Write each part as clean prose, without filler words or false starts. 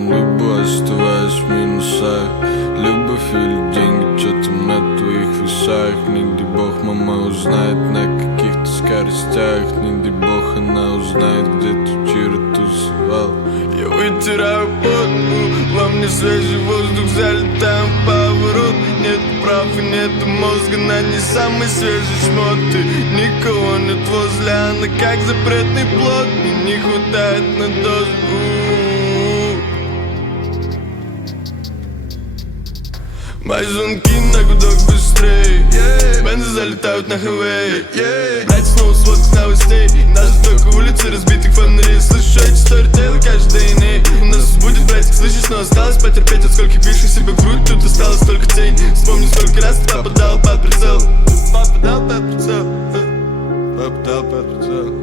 этом либо оставаясь в минусах. Любовь или деньги, что там на твоих весах. Не дай бог мама узнает на каких-то скоростях. Не дай бог она узнает, где ты вчера тусовал. Я вытираю пот, во мне свежий воздух, залетаем в поворот. Нет прав и нет мозга на не самый свежий шмот. Ты никого нет возле, она как запретный плод. Мне не хватает на дозу. Мои звонки на гудок быстрей, бензы залетают на хайвей. Блять, снова сводка новостей. Наши только улицы, разбитых фонарей. Слышу эти сторитейлы каждый день. У нас будет, блять, слышишь, но осталось потерпеть. От скольких бивших себе в грудь, тут осталось только тень. Вспомни, сколько раз ты попадал под прицел. Попадал под прицел. Попадал под прицел.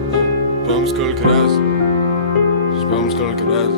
Вспомни, сколько раз. Вспомни, сколько раз.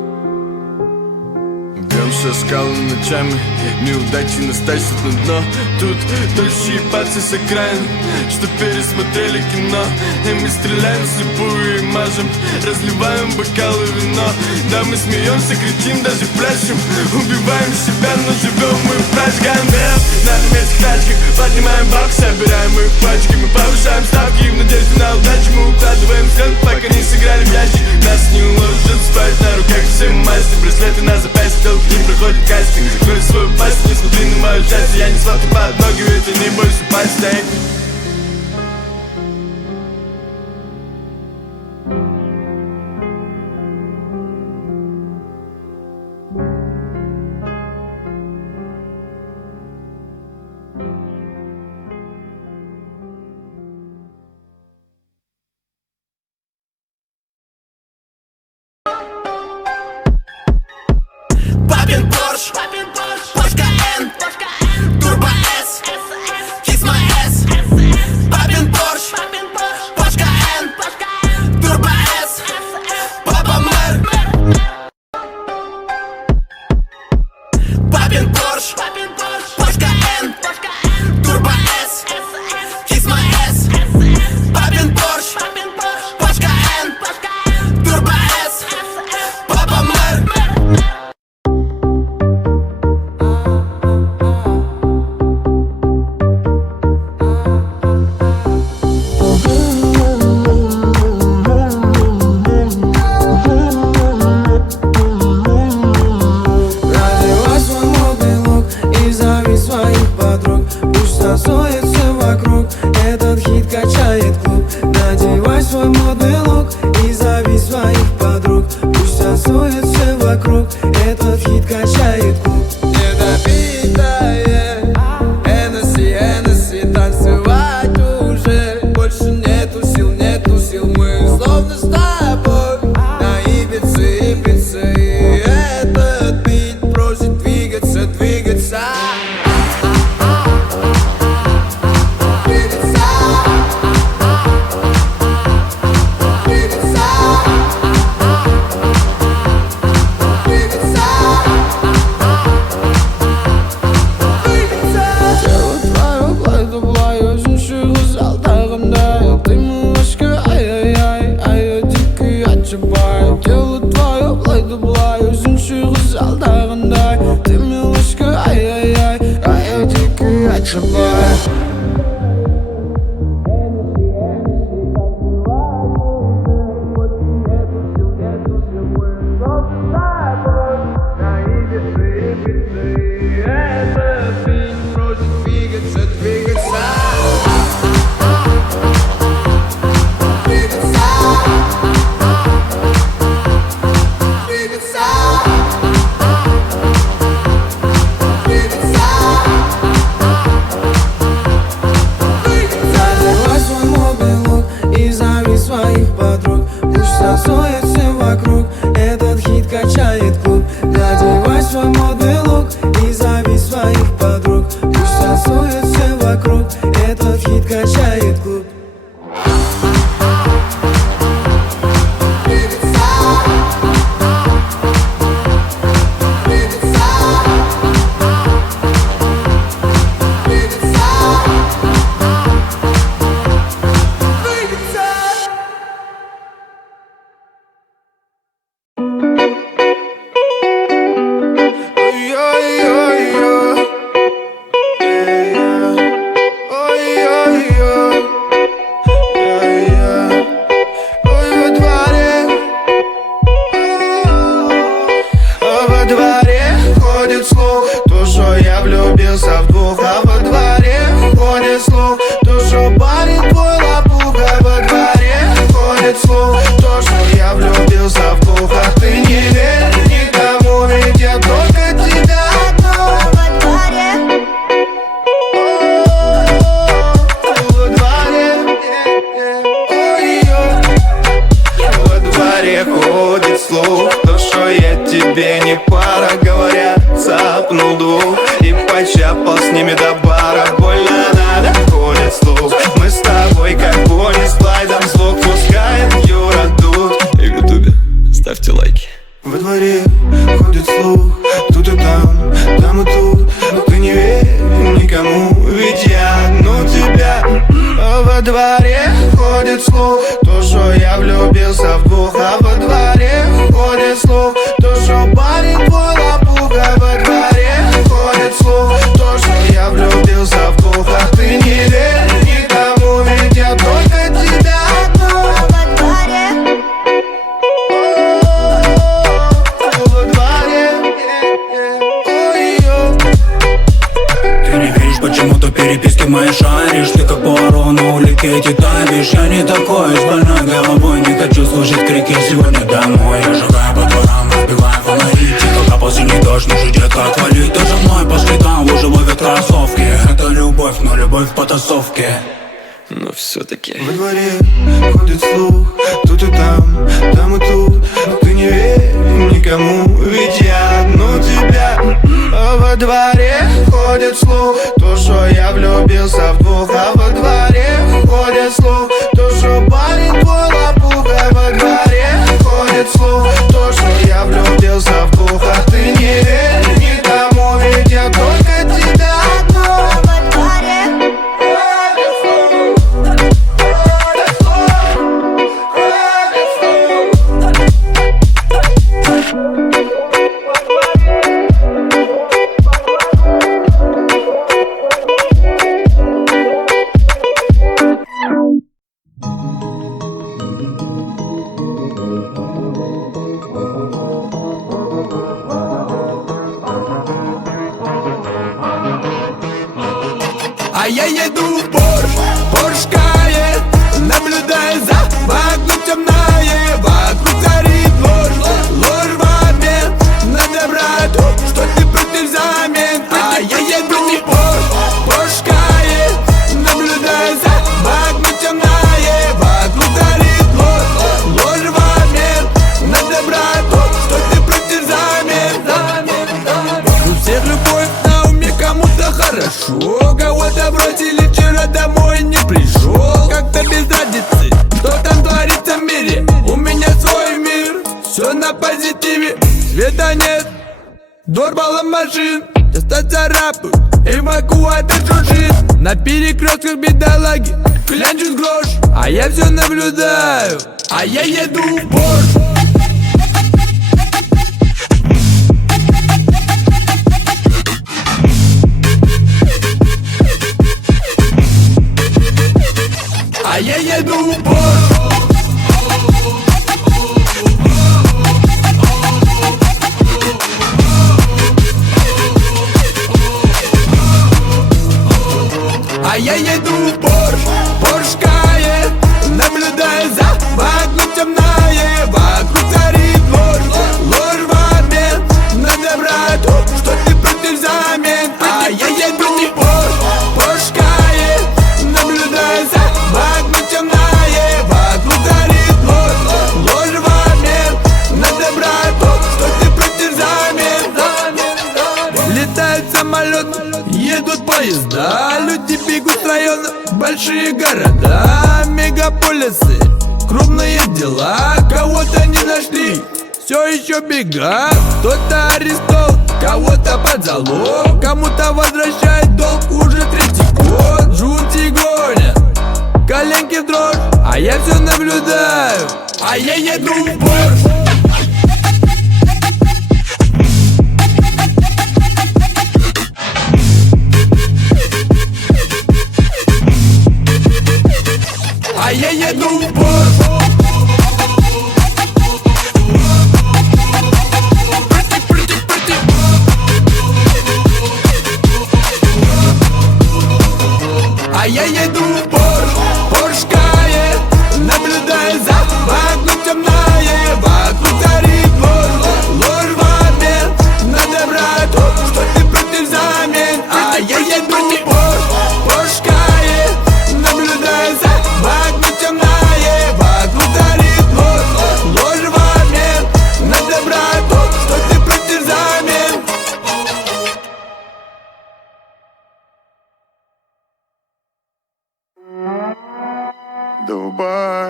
Бьемся скалами ночами, неудачи нас тащат на дно. Тут тощие пацы с окраин, что пересмотрели кино. И мы стреляем вслепую и мажем, разливаем бокалы вино. Да, мы смеемся, кричим, даже пляшем. Убиваем себя, но живем мы в прачках. На немецких тачках поднимаем бабки, собираем их пачки. Мы повышаем ставки в надежде на удачу. Мы укладываем сцену, пока не сыграли в ящик. Нас не уложат спать на руках, все масти. Браслеты на запястье, к ним проходит кастинг. Закрой свою пасть, не смотри на мою часть. Я не сладкий под ноги, ведь они больше пастей. Папин Порш, Porsche Cayenne, Turbo S, Kiss my ass. Папин Порш, Porsche Cayenne, Turbo S, Папа мэр. Папин Порш, Porsche Cayenne, Turbo S, Kiss my ass. Папин Порш, Porsche Cayenne, Turbo S, Папа мэр. дворе ходит слух, то, что я влюбился в двух. А во дворе ходит слух, то, что парень твой лопуха. Во дворе ходит слух, то, что я влюбился в двух. А ты не верь никому, ведь я только тебя одну. Во дворе, Во дворе, ой-ой. Во дворе ходит слух, то, что я тебе не пара. Говорят, цапнул двух и почапал с ними до бара. Больно надо, ходит слух, мы с тобой как пони с Клайдом. Звук пускает Юра Дудь. И в ютубе ставьте лайки. Во дворе ходит слух, тут и там, там и тут. Но ты не верь никому, ведь я одну тебя. Во дворе ходит слух, то, что я влюбился в двух. А во дворе ходит слух, то, что парень твой лопуха. Во дворе ходит слух, то, что я влюбился в двух. А ты не верь никому, ведь я только тебя одну. во дворе, Во дворе, ой-ой. Ты не веришь, почему-то переписки мои шаришь. Ты как Пуаро на улике титавишь. Я не такой, с больной головой. Не хочу слушать крики сегодня домой. Я шагаю по дворам, разбиваю фонари. Тихо капал синий дождь, ну же, детка, отвали. Ты за мной по следам, лужи ловят кроссовки. Это любовь, но любовь в потасовке. Но все-таки Во дворе ходит слух, тут и там, там и тут. Но ты не верь никому, ведь я одну тебя. Во дворе ходит слух, то, что я влюбился в двух. А во дворе ходит слух, то, что парень твой лопуха. Во дворе ходит слух, то, что я влюбился в двух. А ты не верь никому, ведь я только тебя одну. во дворе, А я еду в Порш Кайен, наблюдая за вокруг темное. Вокруг царит ложь в обмен. Надо брать то, что ты против взамен. А я еду в Порш Кайен, наблюдая за вокруг темное. Вокруг царит ложь в обмен. Надо брать то, что ты против взамен. У всех любовь на уме, кому-то хорошо. Кого-то бросили, вчера домой не пришел. Как-то без разницы, что там творится в мире. У меня свой мир, все на позитиве. Света нет, дорбалом машин. Часто царапают, эвакуатор шуршит. На перекрестках бедолаги клянчут грош. А я все наблюдаю, а я еду в Порш. А я еду в Порш. А я еду в Порш Кайен, наблюдая за вокруг темное. Вокруг царит ложь в обмен. Надо брать то, что ты против взамен. А я еду в Порш Кайен, наблюдая за вокруг темное. Вокруг царит ложь в обмен. Надо брать то, что ты против взамен. Летают самолеты, едут поезда. Люди бегут с района, большие города, мегаполисы, крупные дела. Кого-то не нашли, все еще бегат. Кто-то арестован, кого-то под залог. Кому-то возвращает долг уже третий год. Жути гонят, коленки в дрожь. А я все наблюдаю, а я еду в Порш. А я еду в Порш. Дубай.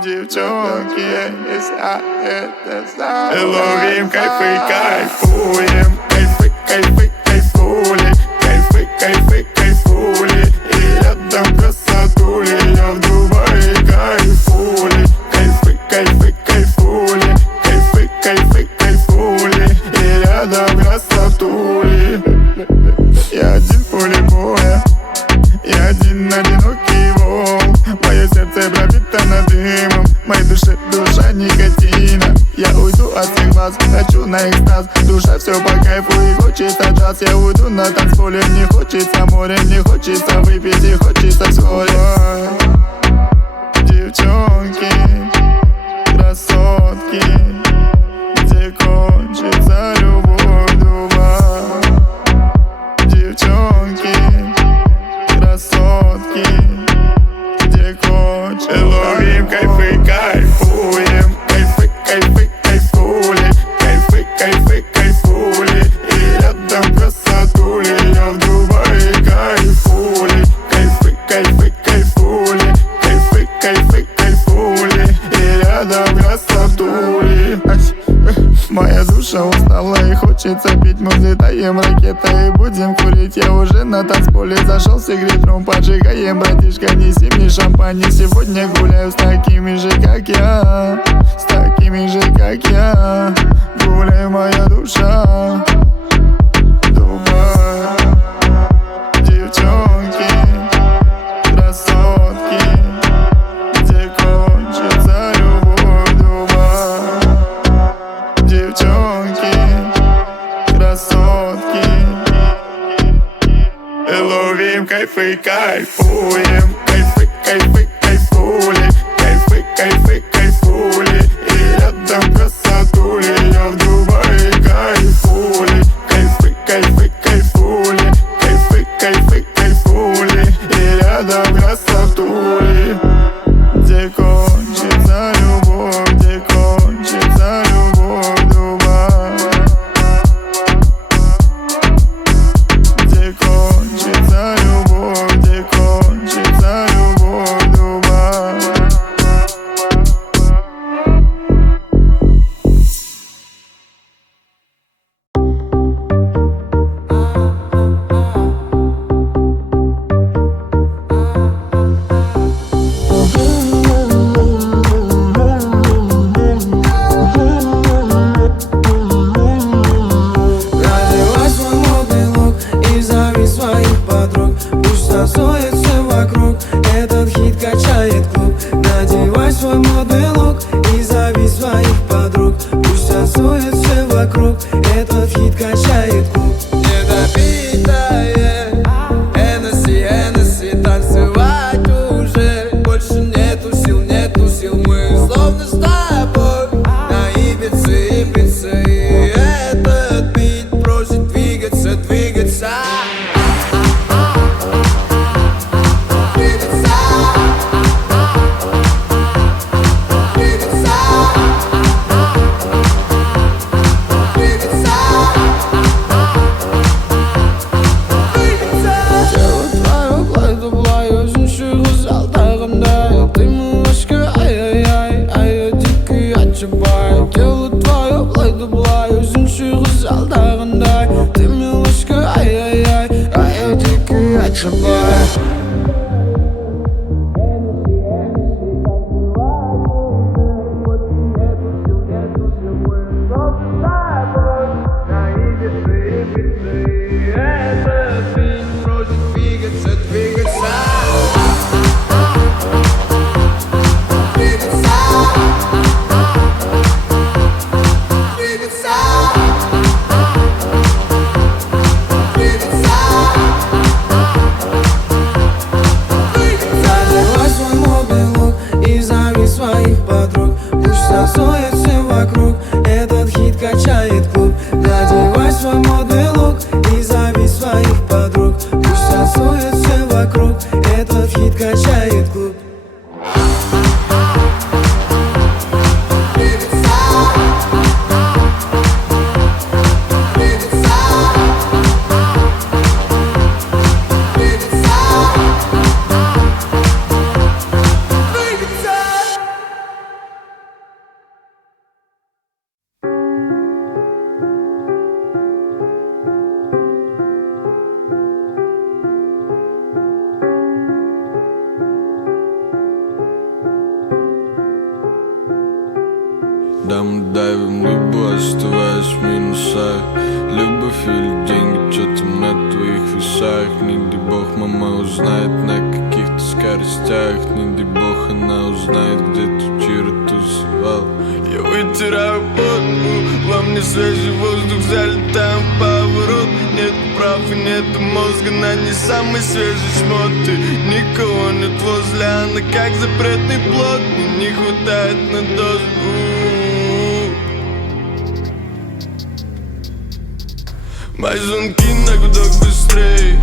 Девчонки, я это знаю. Ловим кайфы, кайфуем. Кайфы, кайфы, кайфули. Кайфы, кайфы, кайфули. И рядом красотули. Я в Дубае кайфули. Кайфы, кайфы, кайфули. Кайфы, кайфы, кайфули. И рядом красотули. Я один в поле боя. Я один одинокий волк. Мое сердце пробито над дымом. В моей душе душа никотина. Я уйду от всех вас, хочу на экстаз. Душа все по кайфу и хочется джаз. Я уйду на танцполе, не хочется море. Не хочется выпить и хочется вскоре. Девчонки, красотки, где кончится любовь, Дубай. Девчонки, красотки, где кончится. Ловим кайфы, кайфуем. Кайфы, кайфы, кайфули. Кайфы, кайфы, кайфули. И рядом красотули. Я в Дубае кайфули. Кайфы, кайфы, кайфули. Кайфы, кайфы, кайфули. И рядом красотули. Моя душа устала и хочется пить. Мы взлетаем ракетой и будем курить. Я уже на танцполе зашел с сигаретром. Поджигаем, братишка, неси мне шампань. И сегодня гуляю с такими же, как я. С такими же, как я. Гуляй, моя душа. Дубай. Девчонки, красотки, где кончится любовь, Дубай. Девчонки, красотки, ловим кайфы, кайфуем. Кайфы, кайфы, кайфули. Кайфы, кайфы, кайфули. И рядом красотули. Я в Дубае кайфули. Кайфы, кайфы, кайфули. Кайфы, кайфы, кайфули. И рядом красотули. Где кончится любовь, где кончится любовь, Дубай. Где кончится любовь, где кончится любовь, Дубай. Надевай свой модный лук и зови своих подруг. Пусть танцует все вокруг, этот хит качает клуб. Надевай свой модный лук и зови своих подруг. Пусть танцует все вокруг, этот хит качает клуб. Недопитая Hennessy, Hennessy, танцевать уже больше нету сил, мы словно с тобой на Ибице, Ибице. И этот бит просит двигаться, двигаться. Двигаться. ставим либо оставаясь в минусах. Любовь или деньги, что там на твоих весах. Не дай бог мама узнает на каких-то скоростях. Не дай бог она узнает, где ты вчера тусовал. Я вытираю пот, во мне свежий воздух, залетаем в поворот. Нет прав и нет мозга, на не самый свежий шмот. Ты никого нет возле, она как запретный плод. Мне не хватает на дозу. Мои звонки на гудок быстрей,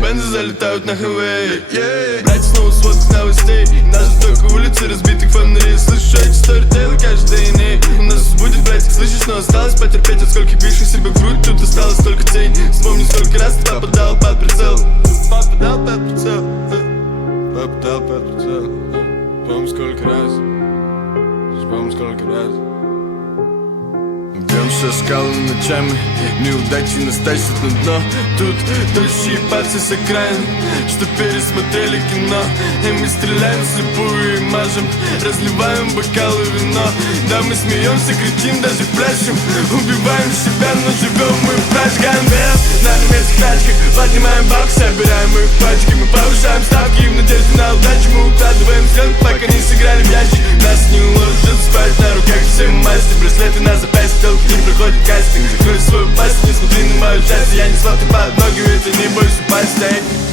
бензы залетают на хайвей. Блять, снова сводка новостей. Наши только улицы разбитых фонарей. Слышу эти сторитейлы каждый день. У нас будет, братик, слышишь, но осталось потерпеть. От скольких бивших себе в грудь, тут осталось только тень. Вспомни, сколько раз ты попадал под прицел. Попадал под прицел. Попадал под прицел. Вспомни, сколько раз. Вспомни, сколько раз. Бьемся скалы ночами, неудачи нас тащат на дно. Тут тощие пальцы с окраин, что пересмотрели кино. И мы стреляем вслепую и мажем, разливаем бокалы вино. Да, мы смеемся, кричим, даже пляшем. Убиваем себя, но живем мы в прачках. На немецких тачках поднимаем бабки, собираем их пачки. Мы повышаем ставки в надежде на удачу. Мы укладываем стрелки, пока не сыграли в ящик. Нас не уложат спать на руках все масти. Браслеты на запястье, не проходит кастинг. Закрой свою пасть, не смотри на мою часть. Я не смотрю под ноги, это не бойся пасть.